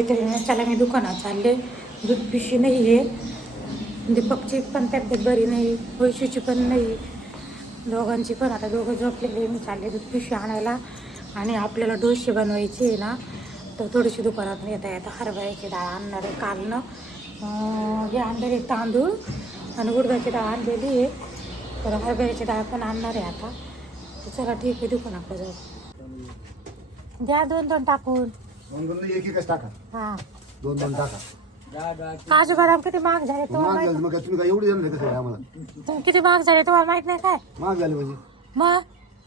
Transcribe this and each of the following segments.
मैत्रिणी चला मी दुकानात चालले दूध पिशी नाही आहे दीपकची म्हणजे पण तब्येत बरी नाही वैशूची पण नाही. दोघांची पण आता दोघं झोपलेले मी चालले दूध पिशी आणायला. आणि आपल्याला डोसे बनवायचे आहे ना तर थोडीशी दुकानातून येता येता हरभऱ्याची डाळ आणणार आहे कालनं. हे आणलेले तांदूळ आणि उडदाची डाळ आणलेली आहे. तर हरभऱ्याची डाळ पण आणणार आहे आता. तर चला ठीक आहे दुकानाकडे जाऊ द्या दोन दोन टाकून. दोन दोन एक एकच टाका. हा. दोन दोन टाका. काजू बदाम किती महाग झाले तुम्हाला महाग माहीत झालं मग काय तुम्ही काय एवढी जण कसं आहे आम्हाला? तुम्ही किती महाग झाले तुम्हाला माहीत नाही काय? महाग झाले म्हणजे. मग?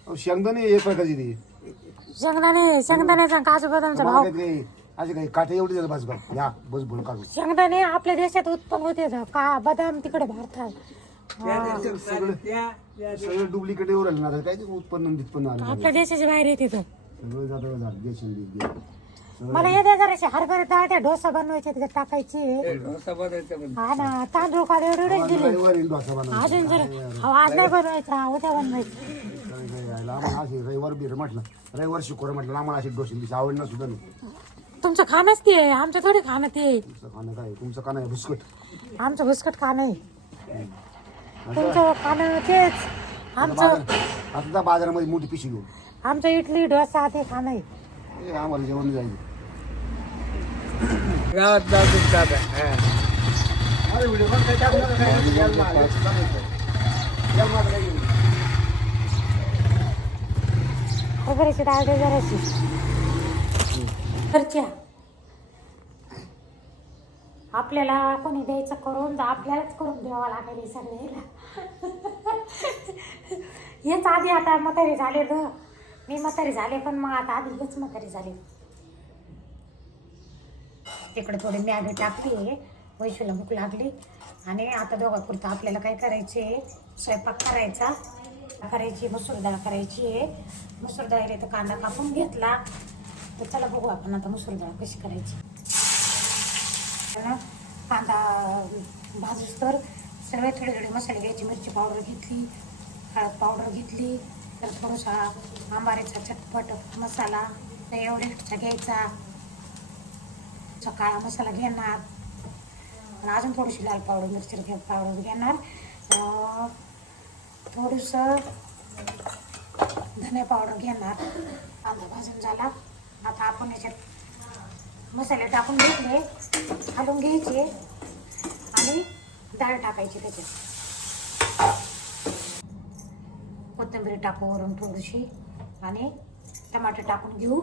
अहो, शेंगदाणे एक प्रकारची ती. शेंगदाणे शेंगदाण्याचा आणि काजू बदामचा भाव. महाग आहेत काही. असे काही काटे एवढी झालं बस बस. या बस बोल काढू शेंगदाणे आपल्या देशात उत्पन्न होते ना. का बदाम तिकडे भारतात. हा. सगळं डुप्लिकेट एवढं राहिलं ना आता काय ते उत्पन्न उत्पन्न आलं आपल्या देशाच्या बाहेर येते तो सगळं जातं जात देशान देश गेलं. मला येते जराशे हरभरे डाळ त्या डोसा बनवायचे त्याच्यात टाकायची. हा ना तांदूळ काढ एवढे एवढेच दिले. रविवारी डोसा बनवायचा. अजून जर हो, आज नाही बनवायचा उद्या बनवायचं. काय काय यायला आम्हाला असे रविवार बीर म्हटलं. रविवार शुक्रवार म्हटलं आम्हाला अशी डोसे दिवशी आवडणार सुद्धा नाही तुमचं खाणंच ते आहे, आमचं थोडी खाणं ते आहे. तुमचं खाणं काय तुमचं खाणं आहे बिस्कुट. आमचं बिस्कट खाणं आहे. तुमचं खाणं तेच. आमचं आता त्या बाजारामध्ये मोठी पिशी आमचं इडली डोसा ते खाणं आहे. हे आम्हाला जेवण जायचं. गावात जातो दादा डाळ दे जराशी आपल्याला कोणी द्यायचं करून तर आपल्यालाच करून द्यावं लागेल सगळ्याला. हेच आधी आता म्हातारी झाले ग मी म्हातारी झाले पण मग आता आधी हेच म्हातारी झाले. इकडं थोडी मॅगी टाकली वैशूला भूक लागली. आणि आता दोघापुरतं आपल्याला काय करायचे स्वयंपाक करायचा. करायची मसूर डाळ करायची आहे. मसूर डाळीला तर कांदा कापून घेतला. तर चला बघू आपण आता मसूर डाळ कशी करायची. कांदा भाजूस तर सर्व थोडे थोडे मसाले घ्यायचे. मिरची पावडर घेतली हळद पावडर घेतली. तर थोडासा आंबाऱ्याचा चटपट मसाला तर एवढ्याचा घ्यायचा. चा काळा मसाला घेणार. आणि अजून थोडीशी लाल पावडर मिरची घे पावडर घेणार. थोडंसं धने पावडर घेणार. कांदा भाजून झाला. आता आपण याच्यात मसाले टाकून घेतले. घालून घ्यायचे. आणि डाळ टाकायची त्याच्यात. कोथिंबीर टाकू वरून थोडीशी. आणि टमाटर टाकून घेऊ.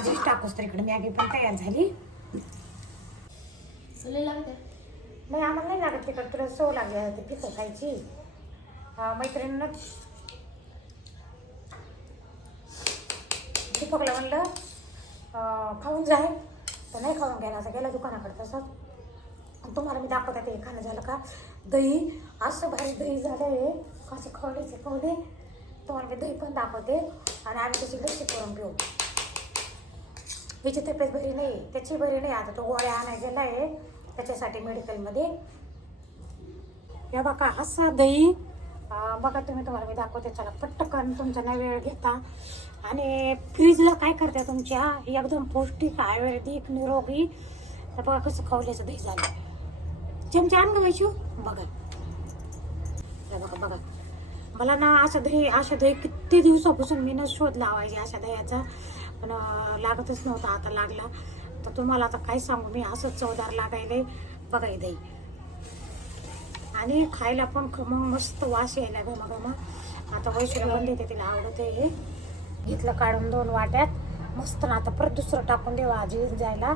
भाजीच टाकूस तर इकडे मॅगी पण तयार झाली. नाही आम्हाला नाही लागत तिकडे तुला सव लागली ते पिकं खायची. मैत्रिणीनं. दीपकला म्हणलं खाऊन जाय तर नाही खाऊन घ्यायला असं गेला दुकानाकडे तसंच आणि तुम्हाला मी दाखवते ते खाणं झालं का? दही असं भारी दही झालं आहे कसे खवले तुम्हाला मी दही पण दाखवते. आणि आम्ही त्याची लस्सी करून घेऊ हिची तब्येत बरी नाही त्याची बरी नाही. आता तो गोळ्या आणायचा आहे त्याच्यासाठी मेडिकलमध्ये. या बघा असा दही. बघा तुम्ही तुम्हाला मी दाखवते. चला पटकन तुमचा नाही वेळ घेता. आणि फ्रीजला काय करते तुमच्या? एकदम पौष्टिक आयुर्वेदिक निरोगी. तर बघा कसं खवल्याचं दही झालं चमचे आण गायचू बघा. बघा बघा. मला ना असं दही अशा दही किती दिवसापासून मी ना शोध लावायची अशा दह्याचा. पण लागतच नव्हता आता लागला. तर तुम्हाला आता काय सांगू मी असंच चवदार लागायले. बघाय दे आणि खायला पण मग मस्त वास यायला गमा आता वैशूला पण देते तिला आवडते हे. घेतलं काढून दोन वाट्यात. मस्त ना आता परत दुसरं टाकून देऊ आजी जायला.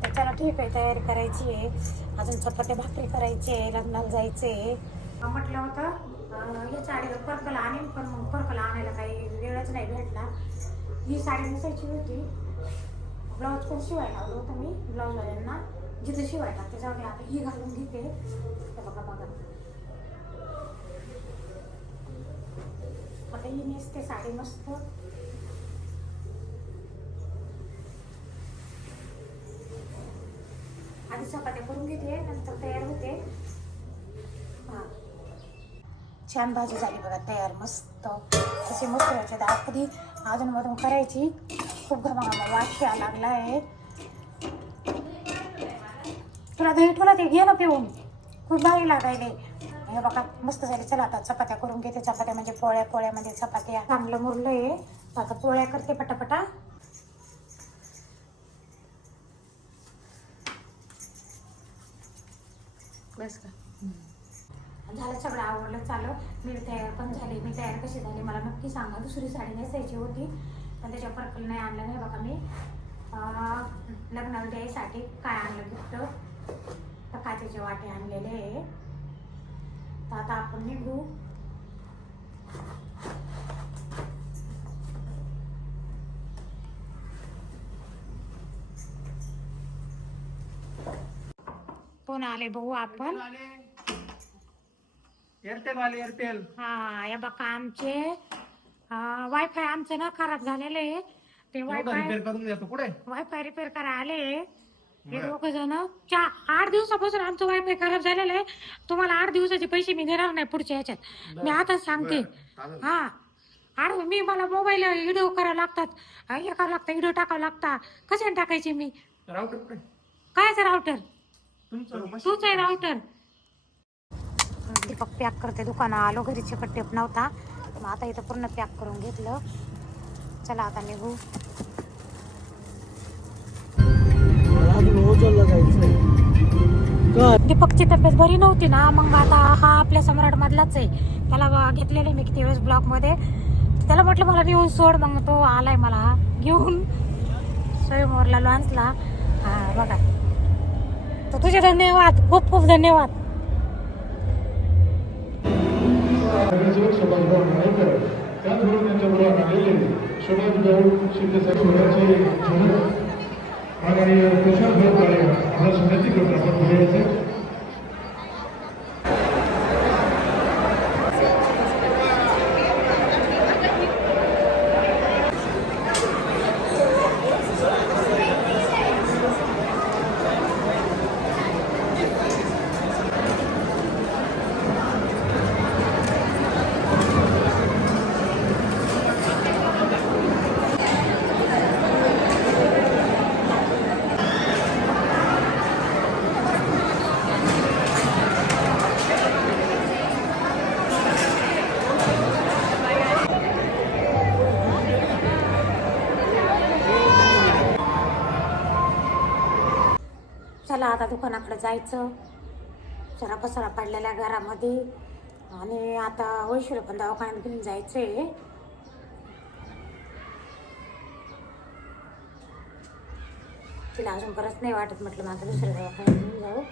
त्याच्याला ठीक आहे तयारी करायची आहे. अजून चपात्या भाकरी करायची आहे लग्नाला जायचं आहे. म्हटलं होतं याच्या आणि साडी आणेन पण मग पर्पल आणायला काही वेळच नाही भेटला. ही साडी नेसायची होती. ब्लाऊज पण शिवायला लावलं होतं मी ब्लाऊजवाल्यांना जिथे शिवाय टाकते जाऊ दे आता ही घालून घेते. बघा बघा. आता ही नेसते साडी मस्त. आधी चपात्या करून घेते नंतर तयार होते. हा. छान भाजी झाली बघा तयार मस्त. तसे मस्त व्हायची कधी अजून मधून करायची. खूप गरमागरमा वास यायला लागला आहे तुला दही तुला ते घे ना पिऊन. खूप भारी लागायले. हे बघा मस्त झाली. चला आता चपात्या करून घेते. चपात्या म्हणजे पोळ्या पोळ्या म्हणजे चपात्या. चांगलं मुरलं आहे आता पोळ्या करते पटापटा. बस का? झालं सगळं आवडलं चाललं मी तयार पण झाली. मी तयार कशी झाली मला नक्की सांगा. दुसरी साडी नेसायची होती पण त्याच्या पर्कल नाही आणलं. नाही बघा मी. अं, लग्नाला द्यायसाठी काय आणलं गिफ्ट? तर काचेचे वाटे आणलेले आहे. तर आता आपण निघू. पुन्हा आले भाऊ आपण? एअरटेल वाले एअरटेल हा या बघा आमचे वायफाय आमचं ना खराब झालेलं आहे. ते वायफाय रिपेअर करून देतो. कुठे? वायफाय रिपेअर करा आले हे दोघ जण चार आठ दिवसापासून आमचं वायफाय खराब झालेलं आहे. तुम्हाला आठ दिवसाचे पैसे मी देणार नाही पुढच्या ह्याच्यात. मी आताच सांगते. हा. आठ मी मला मोबाईल व्हिडिओ करावं लागतात. हे करावं लागतं व्हिडिओ टाकावं लागता कशाने टाकायचे मी? राऊटर कुठे? कायचं राउटर तुमचं. तूच आहे राउटर दीपक पॅक करते दुकानात आलो घरी चिकट टेप नव्हता. मग आता इथं पूर्ण पॅक करून घेतलं. चला आता निघू. दीपकची तब्येत बरी नव्हती ना. मग आता हा आपल्या सम्राट मधलाच आहे. त्याला घेतलेले घेतलेलं आहे मी किती वेळेस ब्लॉकमध्ये. त्याला म्हटलं मला नेऊन सोड. मग तो आलाय मला घेऊन. स्वयंवरला लॉन्सला हा बघा. तर तुझे धन्यवाद. खूप खूप धन्यवाद. नगरसेवक सुभाषभाऊ नायकर त्याचबरोबर त्यांच्याबरोबर आलेले सुभाषभाऊ शिंदेसाहेब घोड्याचे जनक आणि तुषार भाऊ आम्हाला विनंती करतो आपण पुढे यायचं आता दुकानाकडे जायचं. जरा पसरा पडलेल्या घरामध्ये. आणि आता वैशूला पण दवाखान्यात घेऊन जायचंय. तिला अजून परत नाही वाटत म्हटलं माझं दुसऱ्या दवाखान्यात घेऊन जाऊ.